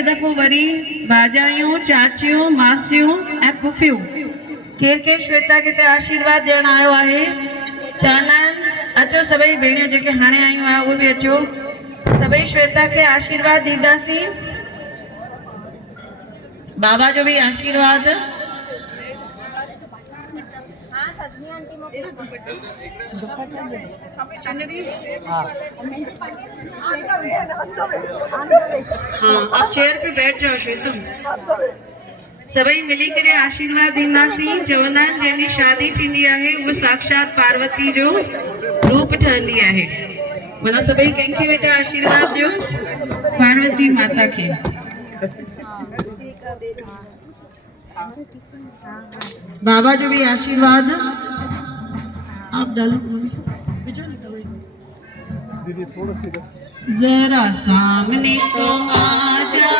एक दफ़ो वरी भाजायूं, चाचियूं, मासियूं ऐं पुफियूं केर केर श्वेता खे हिते आशीर्वाद ॾियण आयो आहे। चवंदा आहिनि अचो सभई भेणियूं जेके हाणे आयूं आहियो उहे बि अचो, सभई श्वेता खे आशीर्वाद ॾींदासीं। बाबा जो भी आशीर्वाद। हाँ, आप चेयर पे बैठ जाओ श्वेता। सभई मिली करे आशीर्वाद ॾींदासीं। चवंदा आहिनि जंहिंजी शादी थींदी आहे उहो साक्षात पार्वती जो रूप ठहंदी आहे। माना सभई कंहिंखे वेठा आशीर्वाद ॾियो, पार्वती माता खे। बाबा जो भी आशीर्वाद आप डालो। दीदी थोड़ा सी जरा सामने तो आजा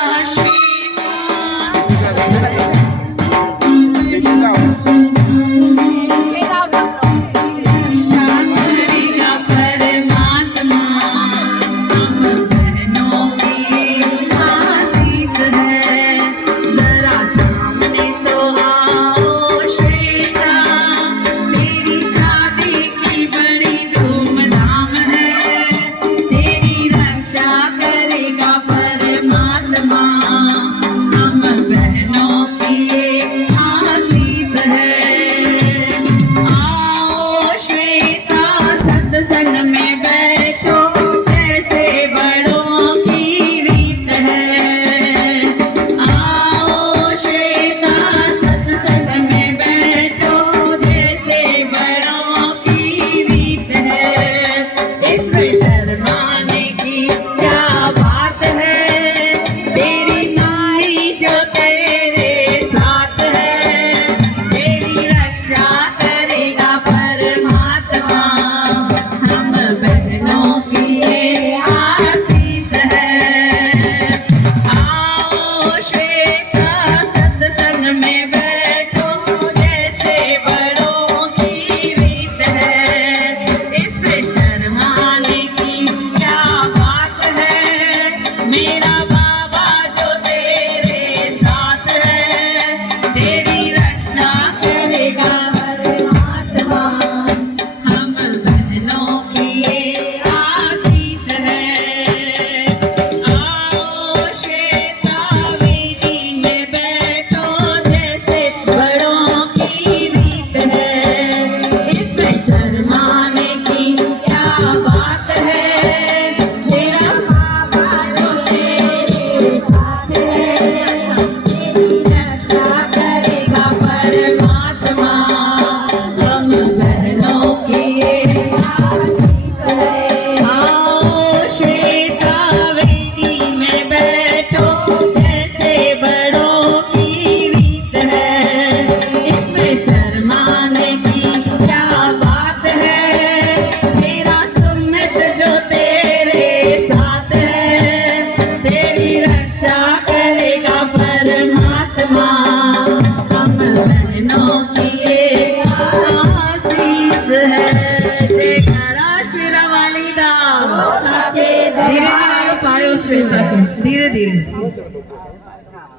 श्वेता, धीरे धीरे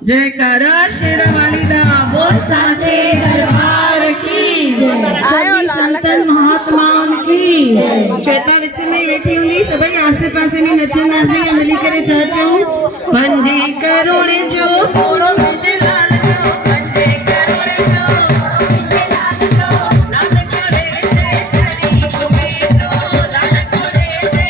जयकारा शेरावाली दा बोल साचे दरबार की जय, संतन महात्माओं की। श्वेता विच में वेठी हूंदी, सभई आसे पासे में नचंदासीं मिली करे चाचो। पंजे करोड़ जो थोड़ो मुंहिंजे लाल जो, पंजे करोड़ जो मुंहिंजे लाल जो, लाल करे से छड़ी घुमे तो लाल करे से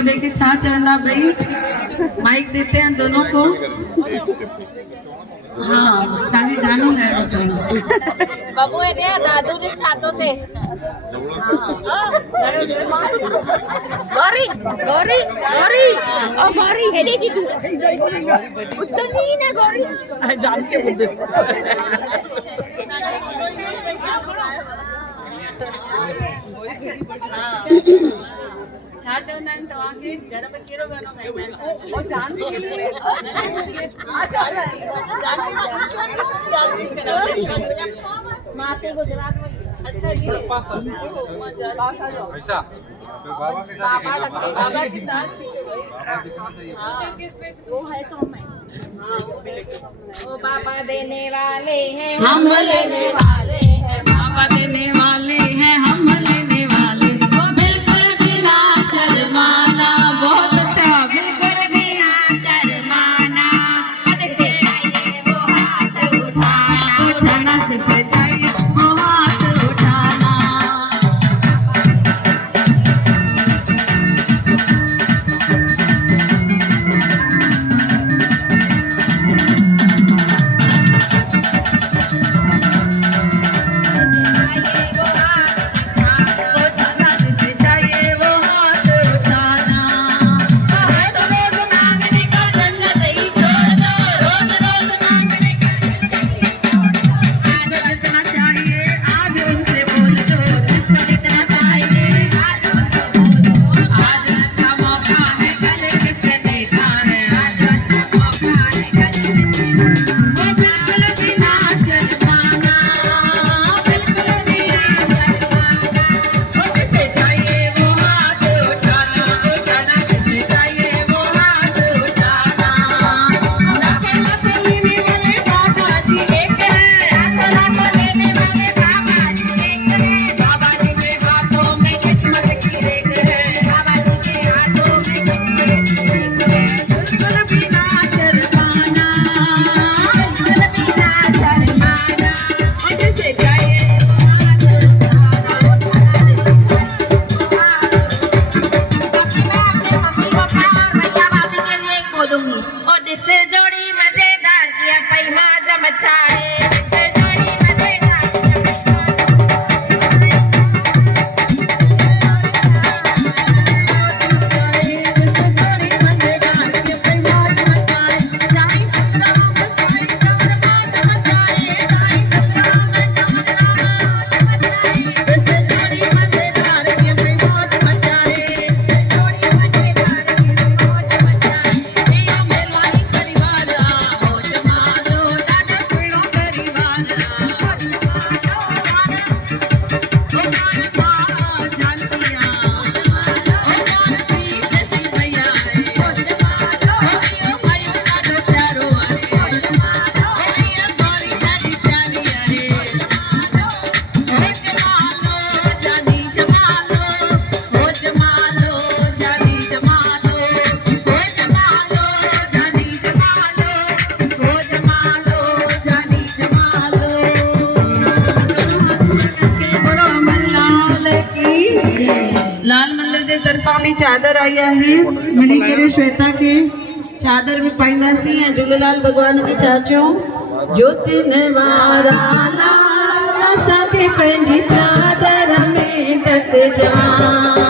हिक ॿिए खे छा चवंदा ॿई? माइक देते हैं दोनों को। हाँ, तव्हांखे गानो ॻाइणो अथव। बाबू हेॾे दादू जे छातो ते गौरी गौरी गौरी ओ गौरी हेॾे की तू उतनी ने गौरी जान के बुद्ध छा चवंदा आहिनि तव्हांखे घर में कहिड़ो गानो ॻाईंदा आहिनि? ओ जान माते गुजरात में। अच्छा ये पास आ जाओ ऐसा तो बाबा के साथ खींचो भाई। हाँ वो है तो मैं। ओ बाबा देने वाले हैं हम लेने वाले हैं, बाबा देने वाले हैं हम लेने वाले। वो बिल्कुल भी ना शर्माना, बहुत अच्छा, बिल्कुल भी ना शर्माना। जिसे चाहिए वो हाथ उठाना, उठाना जिसे चाहिए वो हाथ उठाना। लाल मंदिर जे तरफां बि चादर आई आहे, मिली करे श्वेता खे चादर में पाईंदासीं ऐं झूलेलाल भॻवान खे छा चऊं? ज्योतिन वारा लाल असांखे पंहिंजी चादर में ढकजांइ।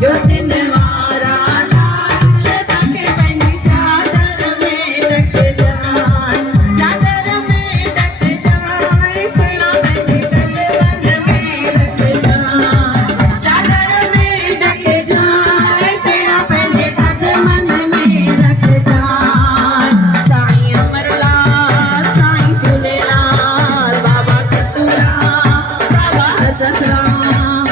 ज्योतिन वारा लाल श्वेता खे पंहिंजी चादर में ढकजांइ, चादर में ढकजांइ, सुहिणा पंहिंजी गगन में ढकजांइ, चादर में ढकजांइ, सुहिणा पंहिंजे गगन में ढकजांइ। साईं अमरलाल, साईं झूलेलाल, बाबा छतूराम, बाबा दशराम,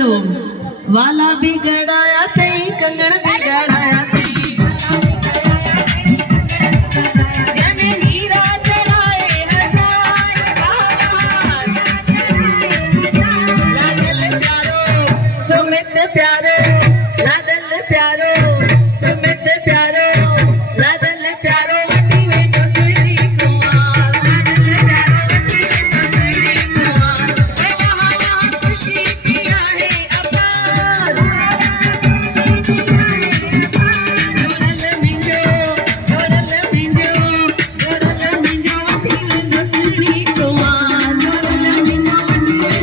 दो वाला बिगड़ाया थई कंगण बिगड़ाया थई जने हीरा चढ़ाए हजार लागल प्यारो सुमित प्यारो लागल प्यारो सुमित प्यारो लागल प्यारो वटी वे तो सुई कुमार लागल प्यारो वटी वे तो सुई कुमार ए वहाँ वहाँ खुशी किया है अपार जोरल मिंजो वटी वे तो सुई कुमार जोरल मिंजो वटी वे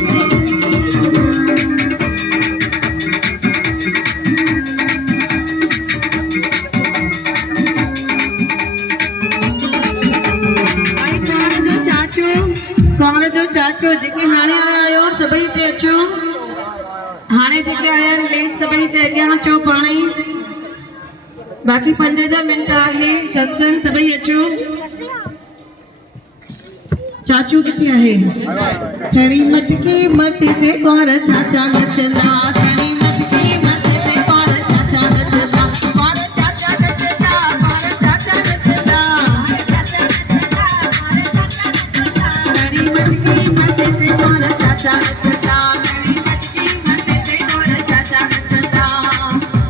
कौन जो चाचो जेके हाणे आया आहियो सभई ते अचो हाणे जेके आया आहिनि लेट सभई ते अॻियां अचो पाण ई बाक़ी 5-10 मिंट आहे सत्संग सभई अचो चाचू किथे आहे खड़ी मटकी मथे ते कौर चाचा नचंदा खड़ी मटकी मथे ते कौर चाचा नचंदा कौर चाचा नचंदा कौर चाचा नचंदा खड़ी मटकी मथे ते कौर चाचा नचंदा खड़ी मटकी मथे ते कौर चाचा नचंदा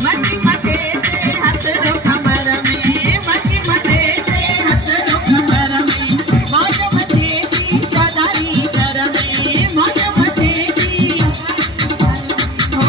मटकी मथे ते हथ रो कमर में मटकी मथे ते हथ रो कमर में मौज मचे थी चादारी घर में मौज मचे थी ओ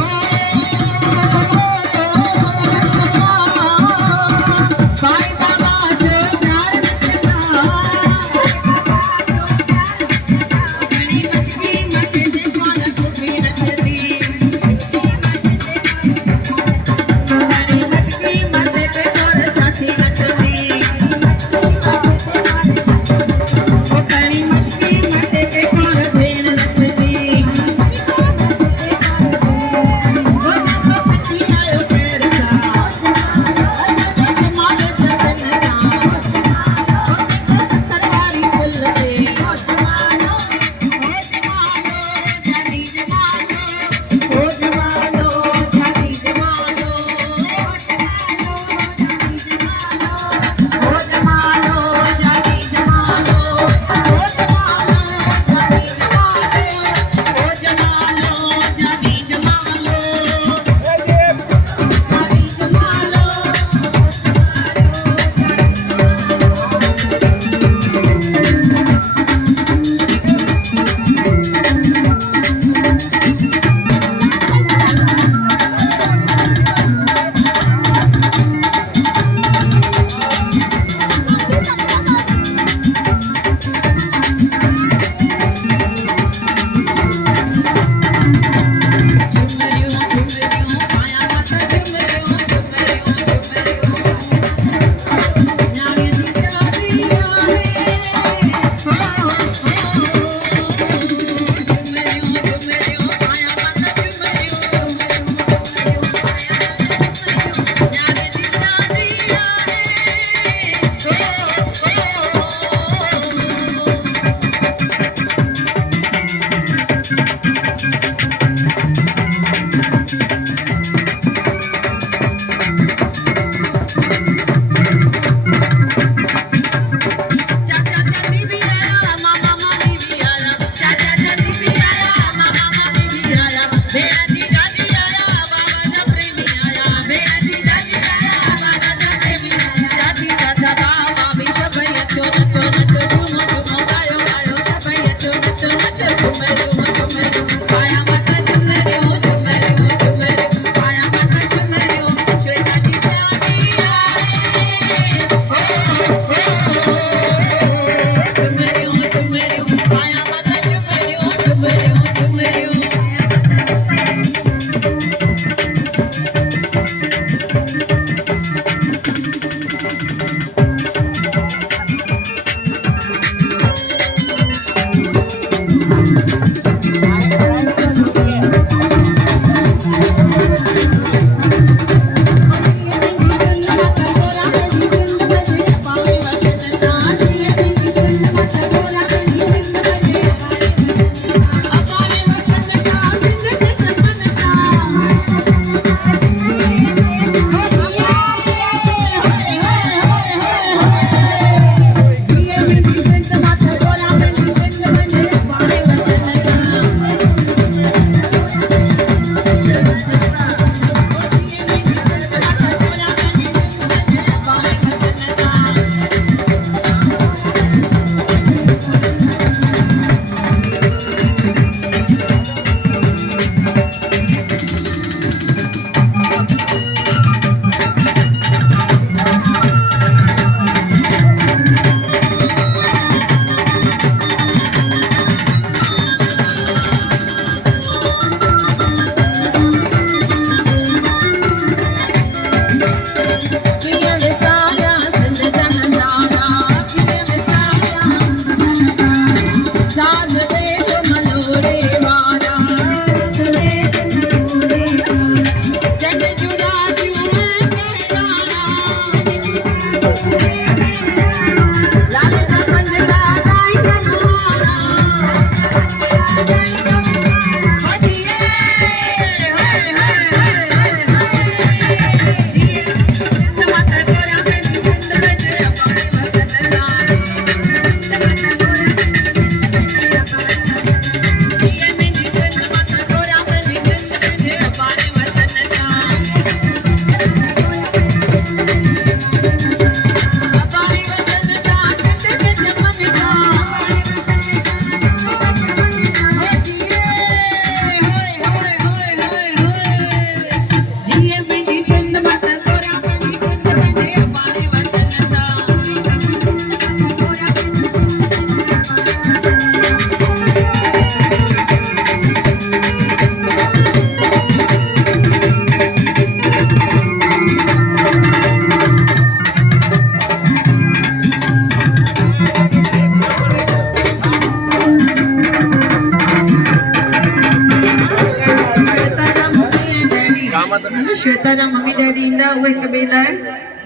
श्वेता जा मम्मी डैडी ईंदा उहे हिक ॿिए लाइ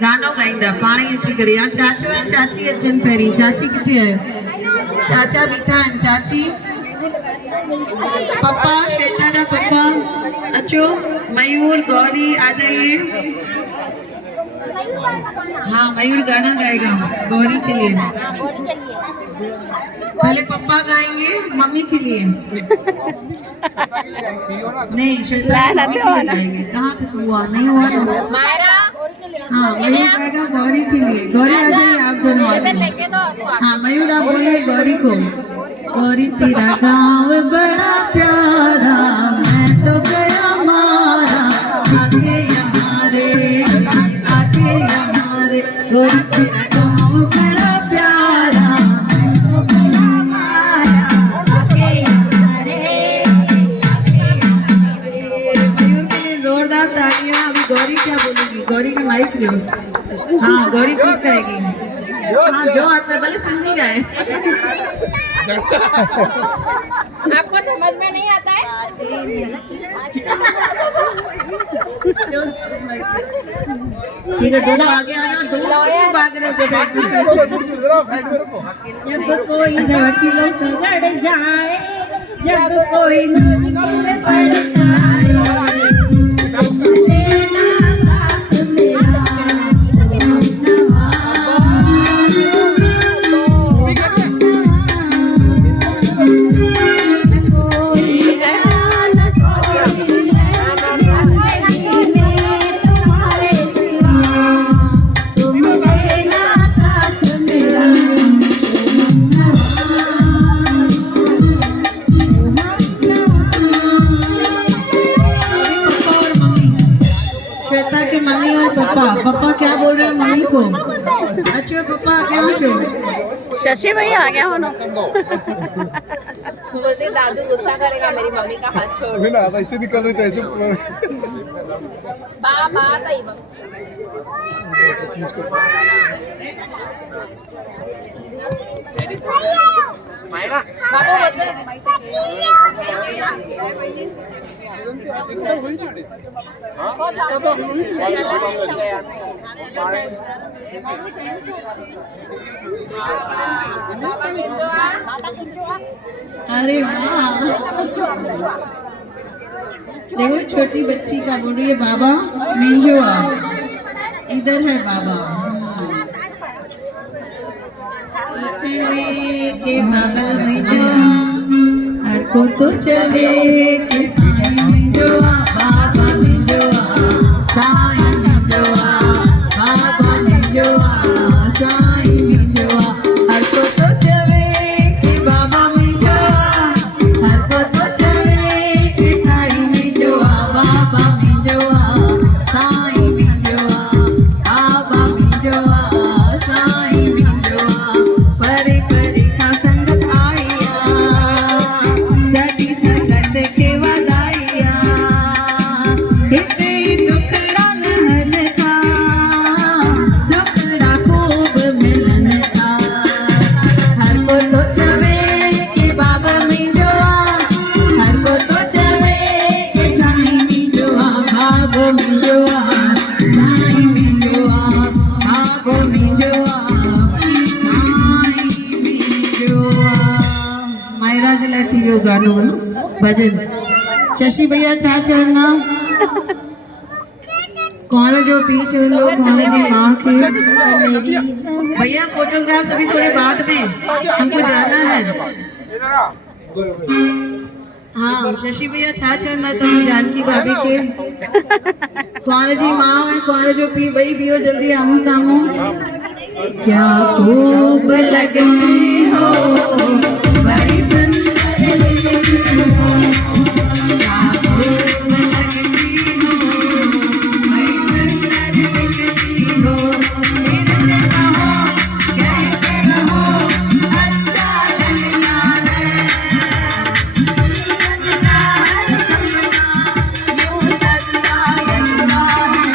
गानो ॻाईंदा पाण ई अची करे या चाचो ऐं चाची अचनि पहिरीं चाची किथे आहे चाचा बीठा आहिनि चाची पप्पा श्वेता जा पप्पा अचो मयूर गौरी आ जाइए हाँ मयूर गाना गाएगा गौरी के लिए पहले पप्पा गाएंगे मम्मी के लिए नहीं श्वेता मम्मी के लिए गाएंगे कहाँ से हुआ नहीं हुआ ना हाँ मयूर गाएगा गौरी के लिए गौरी आ जाइए आप दोनों हाँ मयूर आप बोलिए गौरी को गौरी तेरा गाँव बड़ा प्यारा मैं तो गया मारा आके हमारे गौरी तेरा गाँव बड़ा प्यारा जोरदार तालियां अभी गौरी क्या बोलेगी गौरी का माइक दो हाँ गौरी क्या करेगी हाँ जो आता है भले सुन नहीं गाए आपको समझ में नहीं आता है ठीक है दोनों आगे आना दोनों भाग रहे जो एक दूसरे से जब कोई अच्छा वकीलों से लड़ जाए जब कोई मुश्किल पड़ जाए पापा क्या बोल रहे हैं मम्मी को अच्छो पापा क्या बचो शशि भैया आ गया होना बोलते दादू गुस्सा करेगा मेरी मम्मी का हाथ छोड़ ना ऐसे निकल रही तो ऐसे बाबा ताई चीज को मायरा बाबू अरे वाह देखो छोटी बच्ची का बोल रही है बाबा मिंजुआ इधर है बाबा के बगल में जो हर को तो चले के साई मिंजुआ बाबा मिंजुआ साई मिंजुआ बाबा मिंजुआ साई मिंजुआ हर को तो चले के बाबा मिंजुआ हर को तो चले के साई मिंजुआ बाबा मिंजुआ साई मिंजुआ बाबा मिंजुआ साई मिंजुआ परे परे का संगत आया सदी संगत के वदाइया हिते टुकड़ा लहन का सुकड़ा खूब मिलन का हर को तो चवे के बाबा मिंजुआ हर को तो चवे के साई मिंजुआ बाबा मिंजुआ साई मिंजुआ बाबा मिंजुआ साई मिंजुआ मायरा जे लाइ थी वियो गानो भजन शशि भैया छा चवंदा कौन जो पी चवंदो कौन जी माँ के भैया फोटोग्राफ्स अभी थोड़े बाद में हमको जाना है हाँ शशि भैया छा चवंदा तुम जानकी भाभी के कौन जी माँ है कौन जो पी वही पियो जल्दी आमू सामू क्या खूब लगती हो बड़ी सुंदर लगती हो क्या खूब लगती हो बड़ी सुंदर लगती हो मेरे से कहो कहते रहो अच्छा लगता है सपना यूं सच्चा लगता है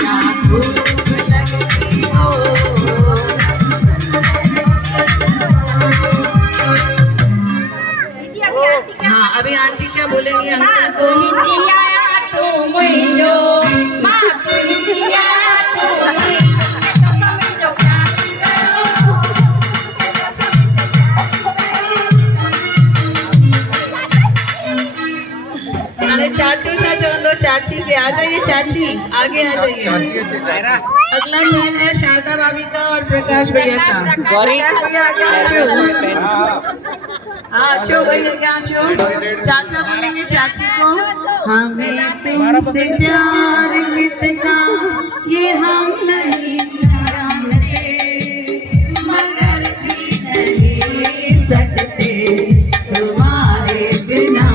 क्या खूब लगती हो हाँ अभी आंटी क्या बोलेंगी अंकल को चाचू चाचू दो चाची के आ जाइए, चाची आगे आ जाइए। अगला टर्न है शारदा भाभी का और प्रकाश भैया का। प्रकाश भैया आगे आ जाओ। हाँ अच्छो भैया आगे आ जाओ। चाचा बोलेंगे चाची को, हमें तुमसे प्यार कितना ये हम नहीं जानते, मगर जी नहीं सकते तुम्हारे बिना।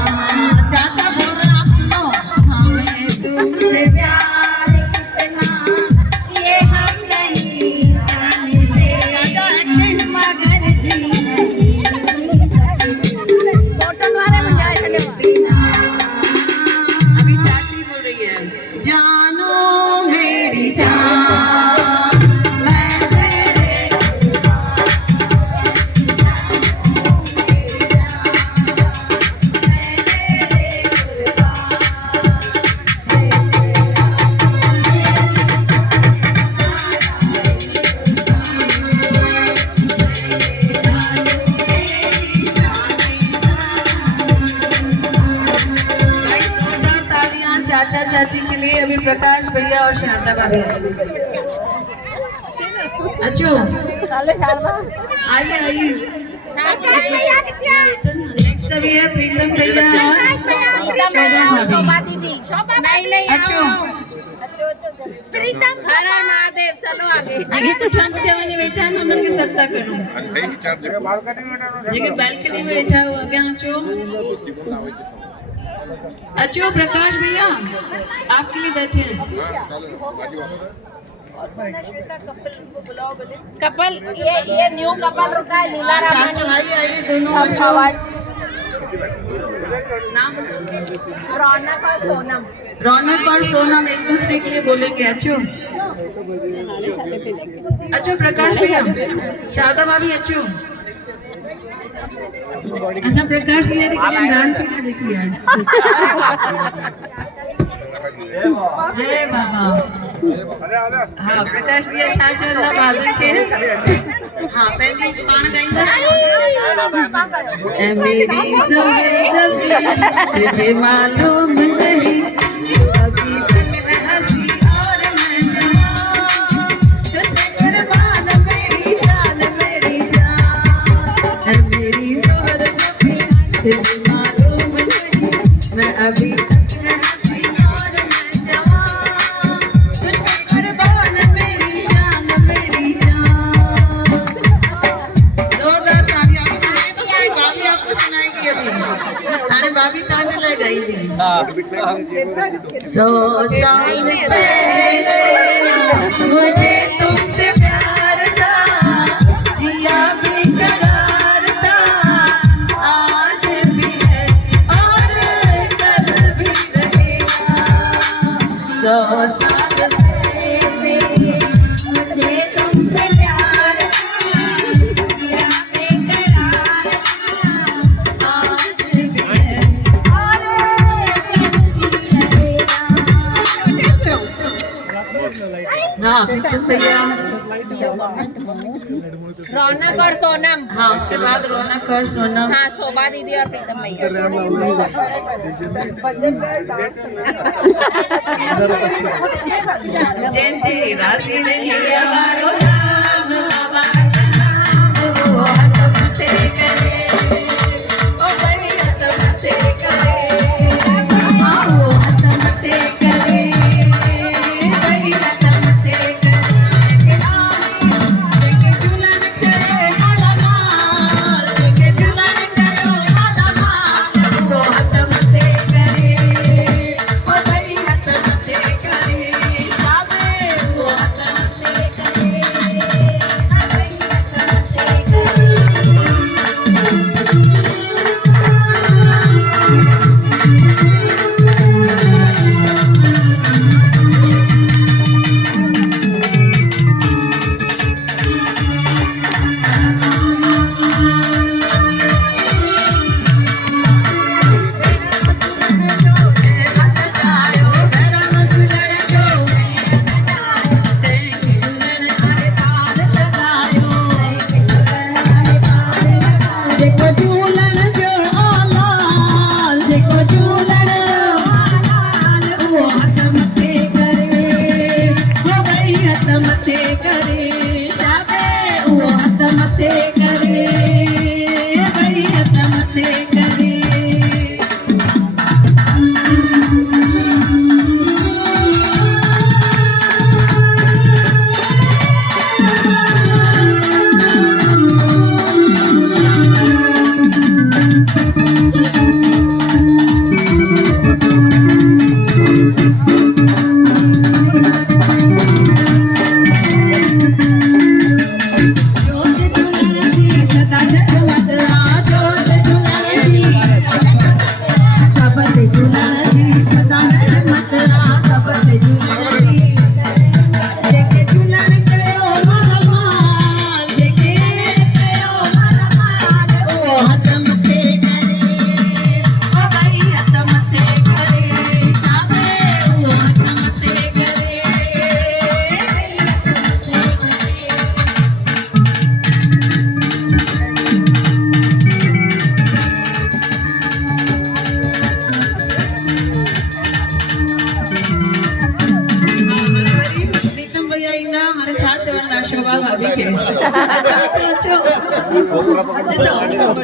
चाचा बोल रहे हैं, आप सुनो। हमें तुमसे प्यार कितना ये हम नहीं जानते, चाचा एक्टिंग, मगर जी नहीं बिना। अभी चाची बोल रही है, जानो मेरी जान मैं तेरे चाचा चाची के लिए। अभी प्रकाश भैया और शारदा भाभी। अच्छो आइए आइए। नेक्स्ट अभी है प्रीतम भैया और शोभा भाभी। अच्छो प्रीतम हर हर महादेव, चलो आगे। जगह तो ठाम जवानी बैठा है, उन्होंने के सत्ता करूं जगह बालकनी में बैठा हुआ क्या। अच्छो प्रकाश भैया आपके लिए बैठे हैं। कपल ये न्यू कपल रुका है, लीला चाचू आइए आइए दोनों। अच्छो नाम रौनक और सोनम। रौनक और सोनम एक दूसरे के लिए बोलेंगे। अच्छो अच्छो प्रकाश भैया, शारदा भाभी। अच्छो ऐसा प्रकाश भैया डांस ही कर देखी यार। जय बाबा। हाँ प्रकाश भैया छा चलना भाभी के। हाँ पहले पान गाइंदा। मेरी सफी तुझे मालूम नहीं, अभी तक मैं हंसी और मैं जवान, तुझे कुर्बान मेरी जान मेरी जान। मेरी सोहर सफी तुझे मालूम नहीं, मैं अभी तक मैं हंसी और मैं जवान, तुझे कुर्बान मेरी जान मेरी जान। जोरदार तालियां सुनाई। बस कोई भाभी आपको सुनाएगी अभी। अरे भाभी ताने ले गई थी। 100 साल पहले मुझे तुमसे प्यार था, जिया बेकरार था, आज भी है और कल भी रहेगा। 100 साल पहले मुझे तुमसे प्यार था, जिया बेकरार था, आज भी है और कल भी रहेगा। हाँ प्रीतम भैया। रौनक और सोनम। हाँ उसके बाद रौनक और सोनम। हाँ शोभा दीदी और प्रीतम भैया। जयंती राजी ने लिया मारो नाम, बाबा का नाम वो हटमते करे, ओ बड़ी हटमते करे, हाँ वो हटमते करे, बड़ी हटमते करे। जगे झूलन करे माला माल, जगे झूलन करो माला माल, वो हटमते करे, ओ बड़ी हटमते करे, शामे वो हटमते करे।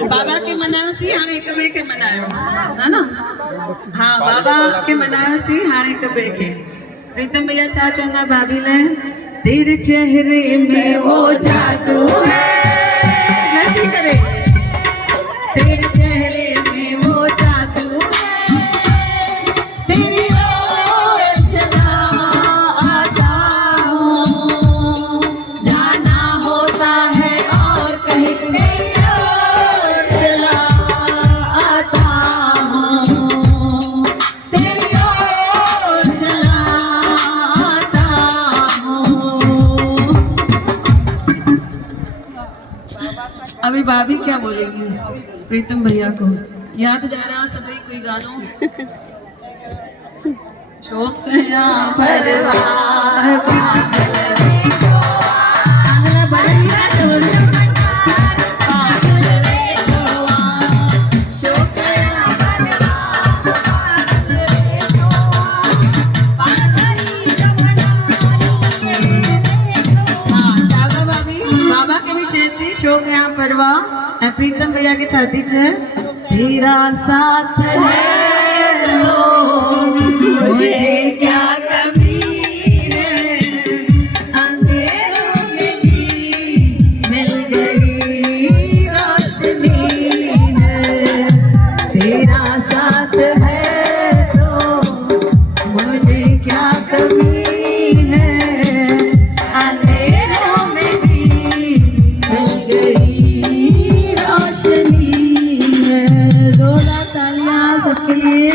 बाबा के मनायोसीं हाणे हिक ॿिए खे मनायो है ना। हाँ बाबा के मनायोसीं हाणे हिक ॿिए खे। प्रीतम भैया छा चवंदा भाभी लाइ? तेरे चेहरे में वो जादू है, नची करे तेरे चेहरे में वो जादू है, तेरी ओर चला आता हूँ, जाना होता है और कहीं तेरी ओर चला आता हूँ, तेरी ओर चला आता हूँ। अभी भाभी क्या बोलेगी प्रीतम भैया को? याद जा रहा है सभी कोई गानों छोकरिया परवाह बांगला बरनिया छोकरिया बाबा के भी चेती छो गया परवा ऐं प्रीतम भैया के छाती च तेरा साथ है तो मुझे क्या कमी है, अंधेरों में भी मिल गई रोशनी है, तेरा साथ है तो मुझे क्या कमी है, अंधेरों में भी मिल गई रोशनी है। जोरदार तालियां सबके लिए।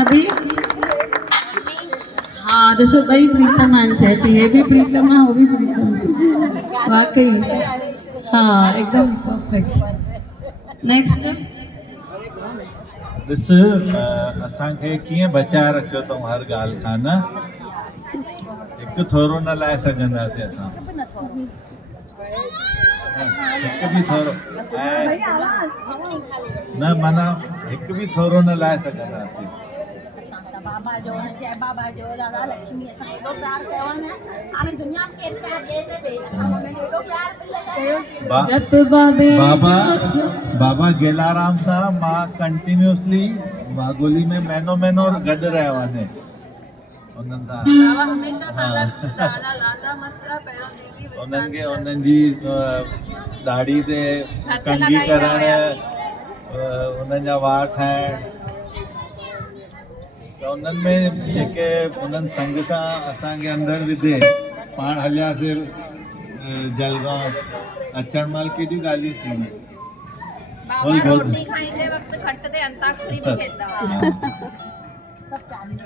अभी हाँ देखो भाई प्रीतम आना चाहती है, भी प्रीतम है वो भी प्रीतम है वाकई। हाँ एकदम परफेक्ट। नेक्स्ट ॾिस असांखे कीअं बचाए रखियो अथऊं हर ॻाल्हि खां न, हिकु थोरो न लाहे सघंदासीं असां, हिकु बि थोरो न माना हिकु बि थोरो न लाहे सघंदासीं। बाबा जो न जय बाबा जो दादा लक्ष्मी असां एॾो प्यार कयो आहे न, हाणे दुनिया में केरु प्यार ॾे न ॾे, असां हुनखे एॾो प्यार कयो आहे। बाबा गेलाराम सां मां कंटिन्यूसली वागोली में महीनो महीनो गॾु रहियो आहियां उन्हनि सां। बाबा हमेशा ताला लांदा मसिया पहिरों दीदी उन्हनि खे उन्हनि जी ॾाढ़ी ते कंघी करणु, उन्हनि जा वार ठाहिणु, त उन्हनि में जेके उन्हनि संग सां असांखे अंदरि विधे पाण हलियासीं जलगांव अचण महिल केॾियूं ॻाल्हियूं थियूं।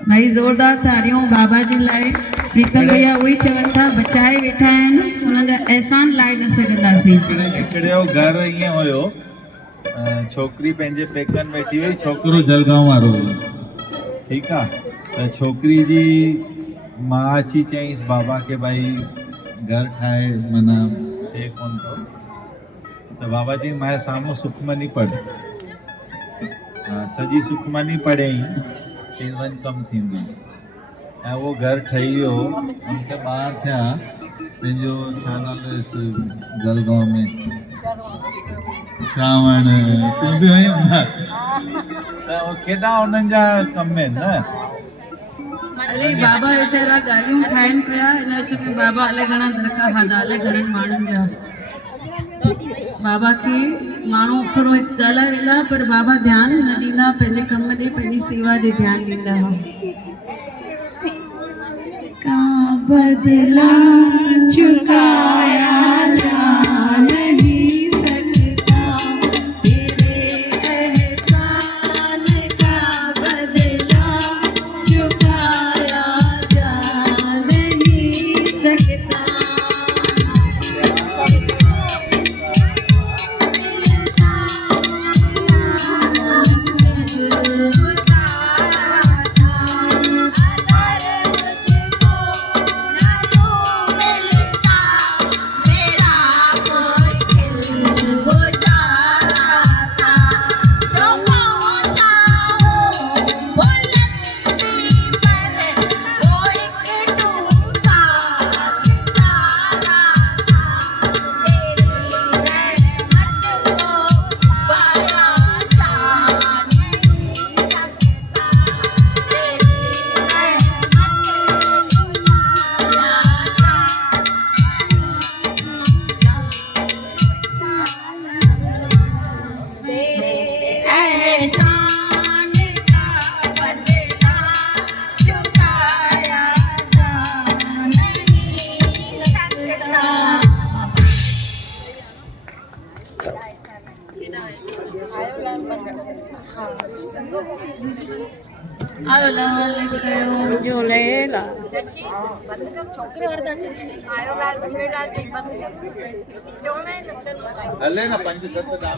भाई ज़ोरदार तारियूं बाबा जी लाइ। प्रीतम भैया उही चवनि था बचाए वेठा आहिनि, उन्हनि जा अहसान लाइ न सघंदासीं। हिकिड़े जो घर ईअं हुयो, छोकिरी पंहिंजे पेकनि वेठी हुई, छोकिरो जलगांव वारो हुयो, ठीकु आहे। त छोकिरी जी मां अची चईंसि बाबा खे भई घर ठाहे माना थिए कोन थो, त बाबा चई मां साम्हूं सुखमनी पढ़, सॼी सुखमनी पढ़ियईं, चई वञ कमु थींदो, ऐं उहो घर ठही वियो। उनखे ॿार थिया, पंहिंजो छा नालो हुयुसि जलगांव में श्रावण, तूं बि हुयमि न, त केॾा उन्हनि जा कम आहिनि न। अरे बाबा वीचारा ॻाल्हियूं ठाहिनि पिया, हिन विच में बाबा अलाए घणा दड़का खाधा, अलाए घणनि माण्हुनि जा। बाबा खे माण्हू थोरो ॻाल्हाए वेंदा पर बाबा ध्यानु न ॾींदा, पंहिंजे कम ॾे पंहिंजी सेवा ॾे ध्यानु ॾींदा हुआ। का बदला चुकाया जा नहीं सकता, तेरे एहसान का बदला चुकाया जा नहीं सकता। आयो लाल कयो झूलेलाल। हले न 5-7 दाम